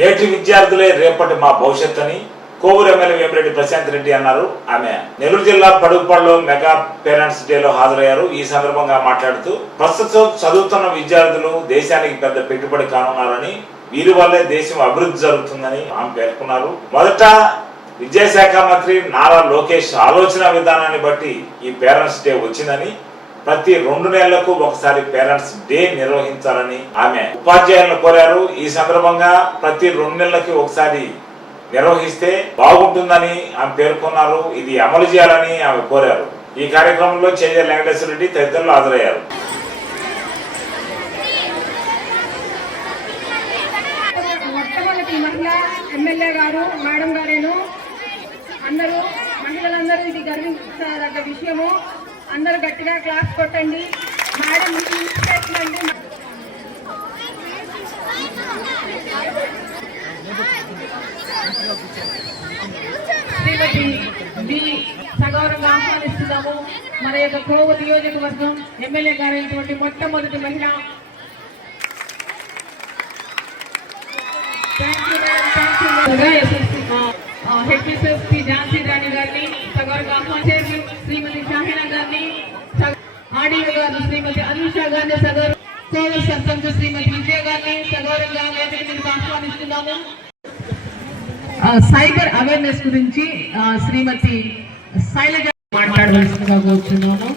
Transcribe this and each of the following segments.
నేటి విద్యార్థులే రేపటి మా భవిష్యత్ అని కోవూరు ఎమ్మెల్యే వేమిరెడ్డి ప్రశాంత్ రెడ్డి అన్నారు. ఆమె నెల్లూరు జిల్లా పడుగుపాడులో మెగా పేరెంట్స్ డేలో హాజరయ్యారు. ఈ సందర్భంగా మాట్లాడుతూ ప్రస్తుతం చదువుతున్న విద్యార్థులు దేశానికి పెద్ద పెట్టుబడి కానున్నారని వీరి వల్లే దేశం అభివృద్ధి జరుగుతుందని ఆమె పేర్కొన్నారు. మొదట విద్యాశాఖ మంత్రి నారా లోకేష్ ఆలోచన విధానాన్ని బట్టి ఈ పేరెంట్స్ డే వచ్చిందని ప్రతి రెండు నెలలకు ఒకసారి పేరెంట్స్ డే నిర్వహించాలని ఆమె ఉపాధ్యాయులను కోరారు. ఈ సందర్భంగా ప్రతి రెండు నెలలకి ఒకసారి నిర్వహిస్తే బాగుంటుందని ఆమె పేర్కొన్నారు. ఇది అమలు చేయాలని ఆమె కోరారు. ఈ కార్యక్రమంలో చేజర్ వెంకటేశ్వర రెడ్డి తదితరులు హాజరయ్యారు. ఎమ్మెల్యే గారు మేడం గారేను. అందరూ మహిళలందరూ ఇది గర్వించదగ్గ విషయము. అందరు గట్టిగా క్లాస్ కొట్టండి. మేడం మీకు ఇన్స్పిరేషన్ అండి శ్రీమతి బి సగౌరవంగా ఆహ్వానిస్తున్నాము. మన యొక్క కోవు నియోజకవర్గం ఎమ్మెల్యే గారైనటువంటి మొట్టమొదటి మహిళ. Headmistress P. ఝాన్సీ రాణి గారిని సగౌరవంగా ఆహ్వానించారు. శ్రీమతి షాహినా గారిని ఆడియో గారు శ్రీమతి అనుష గారిని సగౌరవ కోవల్ సర్పంచ్ శ్రీమతి విజయ గారిని సగౌరవంగా వేదిక మీదకి ఆహ్వానిస్తున్నాము సైబర్ అవేర్నెస్ గురించి శ్రీమతి శైలజ మాట్లాడవలసిందిగా కూర్చున్నాము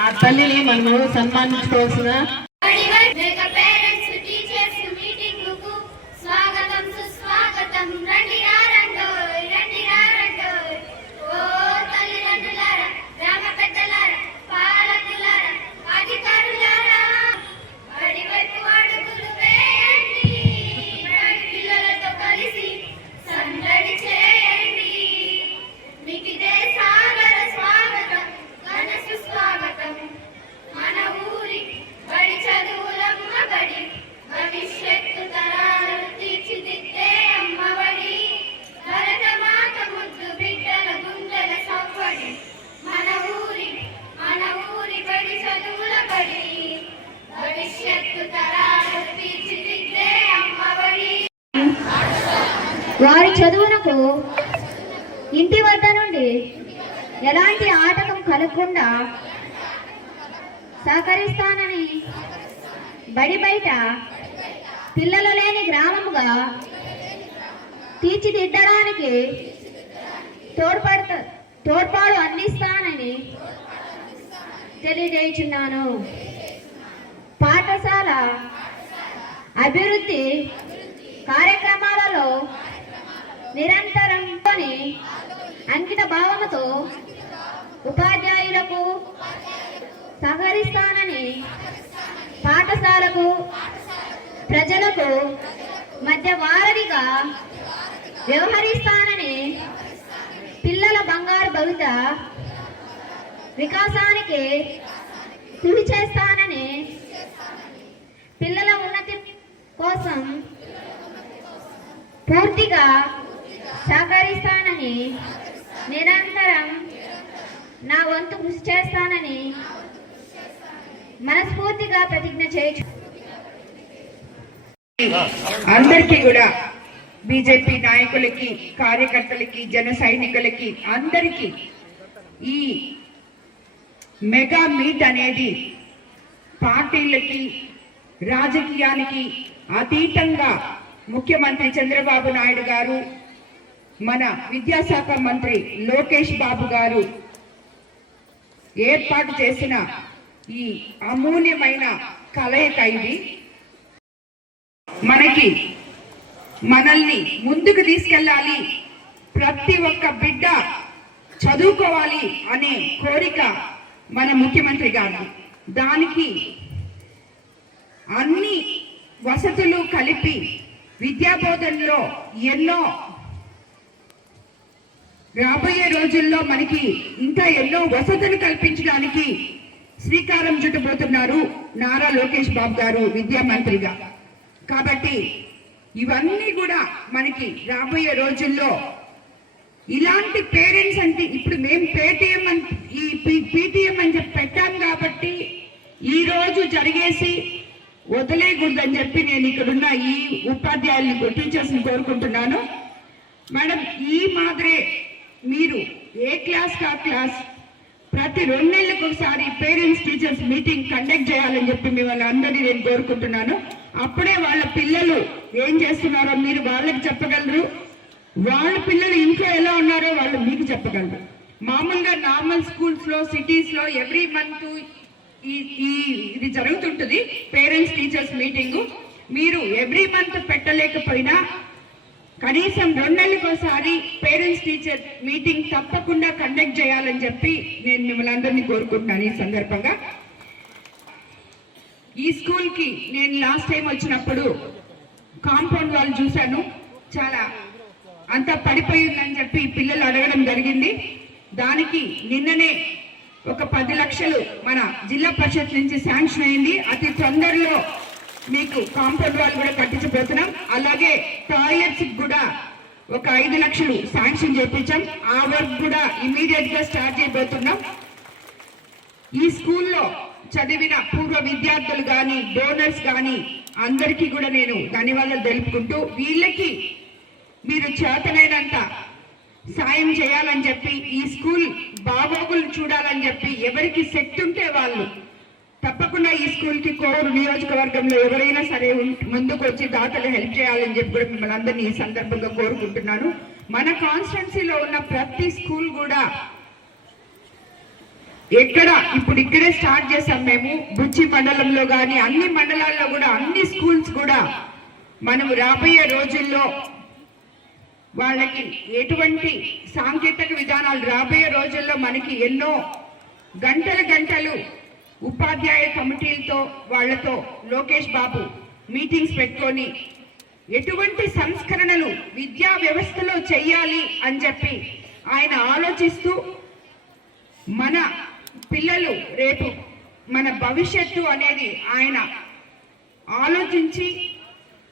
ఆ తల్లిని మనము సన్మానించుకోవాల్సిన చదువునకు ఇంటి వద్ద నుండి ఎలాంటి ఆటకం కలగకుండా సహకరిస్తానని బడి బయట పిల్లలు లేని గ్రామముగా తీర్చిదిద్దడానికి తోడ్పడత తోడ్పాటు అందిస్తానని తెలియజేయుచున్నాను. పాఠశాల అభివృద్ధి కార్యక్రమాలలో నిరంతరం అంకిత భావముతో ఉపాధ్యాయులకు సహకరిస్తానని పాఠశాలకు ప్రజలకు మధ్య వారధిగా వ్యవహరిస్తానని పిల్లల బంగారు భవిత వికాసానికి కృషి చేస్తానని పిల్లల ఉన్నతి కోసం పూర్తిగా సహకరిస్తానని నిరంతరం నా వంతు కృషి చేస్తానని మనస్ఫూర్తిగా ప్రతిజ్ఞ చేయొచ్చు అందరికీ కూడా బీజేపీ నాయకులకి కార్యకర్తలకి జన సైనికులకి అందరికీ ఈ మెగా మీట్ అనేది పార్టీలకి రాజకీయానికి అతీతంగా ముఖ్యమంత్రి చంద్రబాబు నాయుడు గారు మన విద్యాశాఖ మంత్రి లోకేష్ బాబు గారు ఏర్పాటు చేసిన ఈ అమూల్యమైన కలయిక ఇది. మనకి మనల్ని ముందుకు తీసుకెళ్ళాలి. ప్రతి ఒక్క బిడ్డ చదువుకోవాలి అనే కోరిక మన ముఖ్యమంత్రి గారు దానికి అన్ని వసతులు కలిపి విద్యాబోధనలో ఎన్నో రాబోయే రోజుల్లో మనకి ఇంకా ఎన్నో వసతులు కల్పించడానికి శ్రీకారం చుట్టబోతున్నారు నారా లోకేష్ బాబు గారు విద్యామంత్రిగా కాబట్టి ఇవన్నీ కూడా మనకి రాబోయే రోజుల్లో ఇలాంటి పేరెంట్స్ అంటే ఇప్పుడు మేము పేటిఎం అని ఈ పీటీఎం అని చెప్పి పెట్టాం కాబట్టి ఈ రోజు జరిగేసి వదిలేయకూడదని చెప్పి నేను ఇక్కడున్న ఈ ఉపాధ్యాయుల్ని టీచర్స్ని కోరుకుంటున్నాను. మేడం ఈ మాదిరే మీరు ఏ క్లాస్ ఆ క్లాస్? ప్రతి రెండు నెలలకు ఒకసారి పేరెంట్స్ టీచర్స్ మీటింగ్ కండక్ట్ చేయాలని చెప్పి మిమ్మల్ని అందరినీ నేను కోరుకుంటున్నాను. అప్పుడే వాళ్ళ పిల్లలు ఏం చేస్తున్నారో మీరు వాళ్ళకి చెప్పగలరు. వాళ్ళ పిల్లలు ఇంట్లో ఎలా ఉన్నారో వాళ్ళు మీకు చెప్పగలరు. మామూలుగా నార్మల్ స్కూల్స్లో సిటీస్లో ఎవ్రీ మంత్ ఈ ఈ ఇది జరుగుతుంటుంది పేరెంట్స్ టీచర్స్ మీటింగ్. మీరు ఎవ్రీ మంత్ పెట్టలేకపోయినా కనీసం రెండు పేరెంట్స్ టీచర్ మీటింగ్ తప్పకుండా కండక్ట్ చేయాలని చెప్పి నేను మిమ్మల్ని అందరినీ కోరుకుంటున్నాను ఈ సందర్భంగా. ఈ స్కూల్కి నేను లాస్ట్ టైం వచ్చినప్పుడు కాంపౌండ్ వాళ్ళు చూశాను. చాలా అంతా పడిపోయిందని చెప్పి పిల్లలు అడగడం జరిగింది. దానికి నిన్ననే ఒక పది లక్షలు మన జిల్లా పరిషత్ నుంచి శాంక్షన్ అయింది. అతి తొందరలో మీకు కాంపౌండ్ వాళ్ళు కూడా కట్టించబోతున్నాం అలాగే టాయిలెట్స్ కూడా ఒక ఐదు లక్షలు శాంక్షన్ చేపించాం. ఆ వర్క్ కూడా ఇమీడియట్గా స్టార్ట్ చేయబోతున్నాం. ఈ స్కూల్లో చదివిన పూర్వ విద్యార్థులు కానీ డోనర్స్ కానీ అందరికీ కూడా నేను ధన్యవాదాలు తెలుపుకుంటూ వీళ్ళకి మీరు చేతనైనంత సాయం చేయాలని చెప్పి ఈ స్కూల్ బాగోగులు చూడాలని చెప్పి ఎవరికి శక్తి ఉంటే వాళ్ళు తప్పకుండా ఈ స్కూల్కి కోరు నియోజకవర్గంలో ఎవరైనా సరే ముందుకు వచ్చి దాతలు హెల్ప్ చేయాలని చెప్పి కూడా మిమ్మల్ని అందరినీ ఈ సందర్భంగా కోరుకుంటున్నాను. మన కాన్స్టిట్యున్సీలో ఉన్న ప్రతి స్కూల్ కూడా ఎక్కడ ఇప్పుడు ఇక్కడే స్టార్ట్ చేసాం మేము బుచ్చి మండలంలో కానీ అన్ని మండలాల్లో కూడా అన్ని స్కూల్స్ కూడా మనం రాబోయే రోజుల్లో వాళ్ళకి ఎటువంటి సాంకేతిక విధానాలు రాబోయే రోజుల్లో మనకి ఎన్నో గంటలు గంటలు ఉపాధ్యాయ కమిటీలతో వాళ్ళతో లోకేష్ బాబు మీటింగ్స్ పెట్టుకొని ఎటువంటి సంస్కరణలు విద్యా వ్యవస్థలో చెయ్యాలి అని చెప్పి ఆయన ఆలోచిస్తూ మన పిల్లలు రేపు మన భవిష్యత్తు అనేది ఆయన ఆలోచించి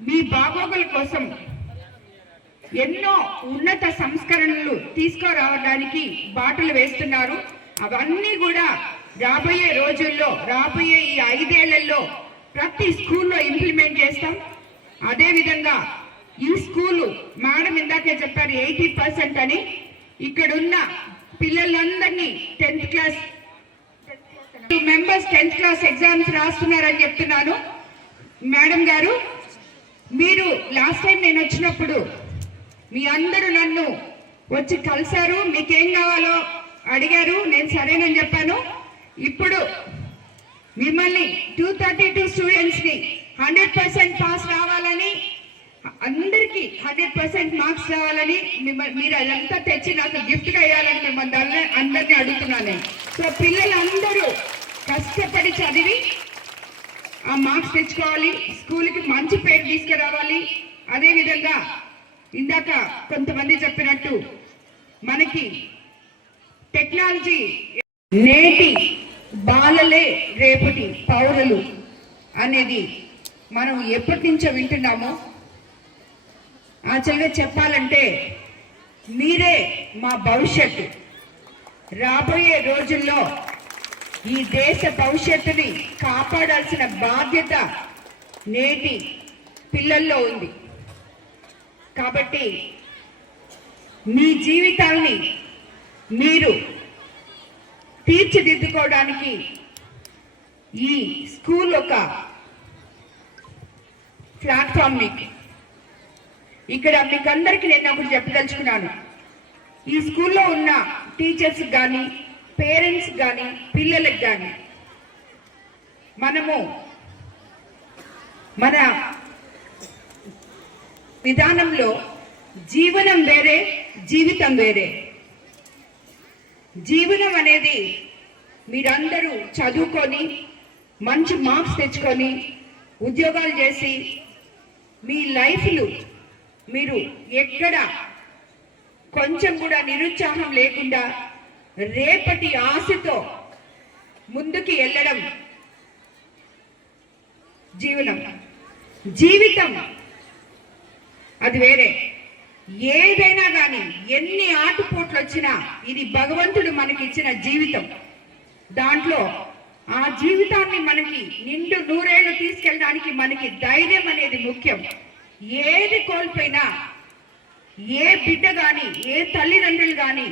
మీ బాగోగుల కోసం ఎన్నో ఉన్నత సంస్కరణలు తీసుకురావడానికి బాటలు వేస్తున్నారు. అవన్నీ కూడా రాబోయే రోజుల్లో రాబోయే ఈ ఐదేళ్ళలో ప్రతి స్కూల్లో ఇంప్లిమెంట్ చేస్తాం. అదేవిధంగా ఈ స్కూలు మేడం ఇందాకే చెప్పారు ఎయిటీ పర్సెంట్ అని. ఇక్కడున్న పిల్లలందరినీ tenth class members tenth class exams రాస్తున్నారని చెప్తున్నాను. మేడం గారు మీరు లాస్ట్ టైం నేను వచ్చినప్పుడు మీ అందరూ నన్ను వచ్చి కలిశారు. మీకేం కావాలో అడిగారు. నేను సరేనని చెప్పాను. ఇప్పుడు మిమ్మల్ని టూ థర్టీ టూ స్టూడెంట్స్ని హండ్రెడ్ పర్సెంట్ పాస్ రావాలని అందరికి హండ్రెడ్ పర్సెంట్ మార్క్స్ రావాలని మిమ్మల్ని మీరు అదంతా తెచ్చి నాకు గిఫ్ట్గా ఇవ్వాలని మిమ్మల్ని అందరినీ అడుగుతున్నాను సో పిల్లలందరూ కష్టపడి చదివి ఆ మార్క్స్ తెచ్చుకోవాలి స్కూల్కి మంచి పేరు తీసుకురావాలి. అదే విధంగా ఇందాక కొంతమంది చెప్పినట్టు మనకి టెక్నాలజీ నేటి బాలలే రేపటి పౌరులు అనేది మనం ఎప్పటి నుంచో వింటున్నామో. యాక్చువల్గా చెప్పాలంటే మీరే మా భవిష్యత్తు. రాబోయే రోజుల్లో ఈ దేశ భవిష్యత్తుని కాపాడాల్సిన బాధ్యత నేటి పిల్లల్లో ఉంది. కాబట్టి మీ జీవితాల్ని మీరు తీర్చిదిద్దుకోవడానికి ఈ స్కూల్ ఒక ప్లాట్ఫామ్ మీకు. ఇక్కడ మీకు అందరికీ నేను ఒకటి చెప్పదలుచుకున్నాను. ఈ స్కూల్లో ఉన్న టీచర్స్ కానీ పేరెంట్స్ కానీ పిల్లలకు కానీ మనము మన విధానంలో జీవనం వేరే జీవితం వేరే. జీవనం అనేది మీరందరూ చదువుకొని మంచి మార్క్స్ తెచ్చుకొని ఉద్యోగాలు చేసి మీ లైఫ్లు మీరు ఎక్కడ కొంచెం కూడా నిరుత్సాహం లేకుండా రేపటి ఆశతో ముందుకి వెళ్ళడం జీవనం. జీవితం అది వేరే. ఏదైనా కానీ ఎన్ని ఆటుపోట్లు వచ్చినా ఇది భగవంతుడు మనకి ఇచ్చిన జీవితం. దాంట్లో ఆ జీవితాన్ని మనకి నిండు నూరేళ్ళు తీసుకెళ్ళడానికి మనకి ధైర్యం అనేది ముఖ్యం. ఏది కోల్పోయినా ఏ బిడ్డ కానీ ఏ తల్లిదండ్రులు కానీ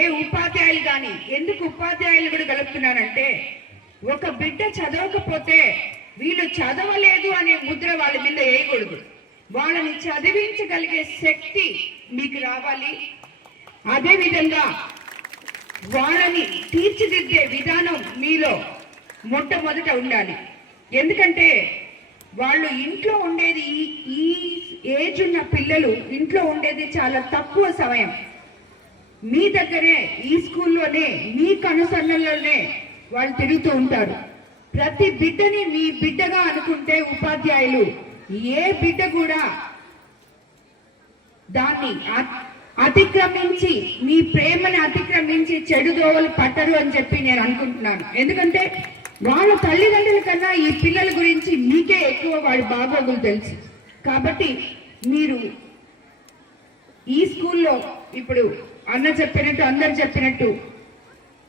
ఏ ఉపాధ్యాయులు కానీ ఎందుకు ఉపాధ్యాయులు కూడా కలుపుతున్నానంటే ఒక బిడ్డ చదవకపోతే వీళ్ళు చదవలేదు అనే ముద్ర వాళ్ళ మీద వేయకూడదు. వాళ్ళని చదివించగలిగే శక్తి మీకు రావాలి. అదే విధంగా వాళ్ళని తీర్చిదిద్దే విధానం మీలో మొట్టమొదట ఉండాలి. ఎందుకంటే వాళ్ళు ఇంట్లో ఉండేది ఈ- ఈ ఏజ్ ఉన్న పిల్లలు ఇంట్లో ఉండేది చాలా తక్కువ సమయం. మీ దగ్గరే ఈ స్కూల్లోనే మీ కనుసన్నల్లోనే వాళ్ళు తిరుగుతూ ఉంటారు. ప్రతి బిడ్డని మీ బిడ్డగా అనుకుంటే ఉపాధ్యాయులు ఏ బిడ్డ కూడా దాన్ని అతిక్రమించి మీ ప్రేమని అతిక్రమించి చెడు దోవలు పట్టరు అని చెప్పి నేను అనుకుంటున్నాను. ఎందుకంటే వాళ్ళ తల్లిదండ్రుల కన్నా ఈ పిల్లల గురించి మీకే ఎక్కువ వాడి బాగోగులు తెలుసు. కాబట్టి మీరు ఈ స్కూల్లో ఇప్పుడు అన్న చెప్పినట్టు అందరు చెప్పినట్టు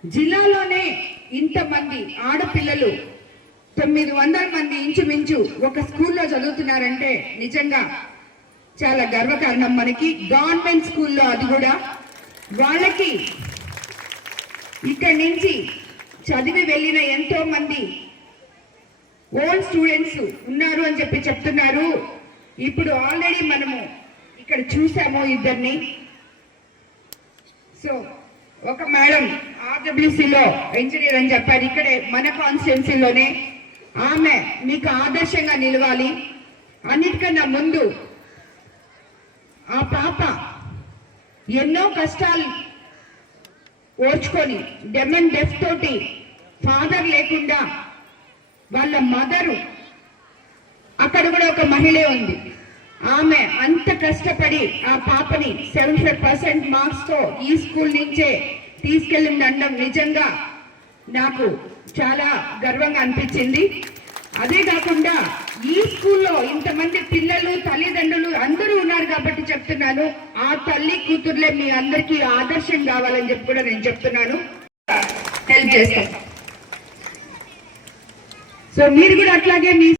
జిల్లాలోనే ఇంతమంది ఆడపిల్లలు తొమ్మిది వందల మంది ఇంచుమించు ఒక స్కూల్లో చదువుతున్నారంటే నిజంగా చాలా గర్వకారణం. మనకి గవర్నమెంట్ స్కూల్లో అది కూడా. వాళ్ళకి ఇక్కడి నుంచి చదివి వెళ్ళిన ఎంతో మంది ఓల్డ్ స్టూడెంట్స్ ఉన్నారు అని చెప్పి చెప్తున్నారు. ఇప్పుడు ఆల్రెడీ మనము ఇక్కడ చూసాము ఇద్దరిని. సో ఒక మేడం ఆర్డబ్ల్యూసీలో ఇంజనీర్ అని చెప్పారు. ఇక్కడే మన కాన్స్టిట్యున్సీలోనే ఆమె మీకు ఆదర్శంగా నిలవాలి. అన్నిటికన్నా ముందు ఆ పాప ఎన్నో కష్టాలు ఓర్చుకొని డెమన్ డెఫ్ తోటి ఫాదర్ లేకుండా వాళ్ళ మదరు అక్కడ కూడా ఒక మహిళే ఉంది. ఆమె అంత కష్టపడి ఆ పాపని సెవెంటీ ఫైవ్ పర్సెంట్ మార్క్స్తో ఈ స్కూల్ నుంచే తీసుకెళ్ళిందండం నిజంగా నాకు చాలా గర్వంగా అనిపించింది. అదే కాకుండా ఈ స్కూల్లో ఇంతమంది పిల్లలు తల్లిదండ్రులు అందరూ ఉన్నారు కాబట్టి చెప్తున్నాను. ఆ తల్లి కూతుర్లే మీ అందరికీ ఆదర్శం కావాలని చెప్పి కూడా నేను చెప్తున్నాను. హెల్ప్ చేస్తాను సో మీరు కూడా అట్లాగే మీ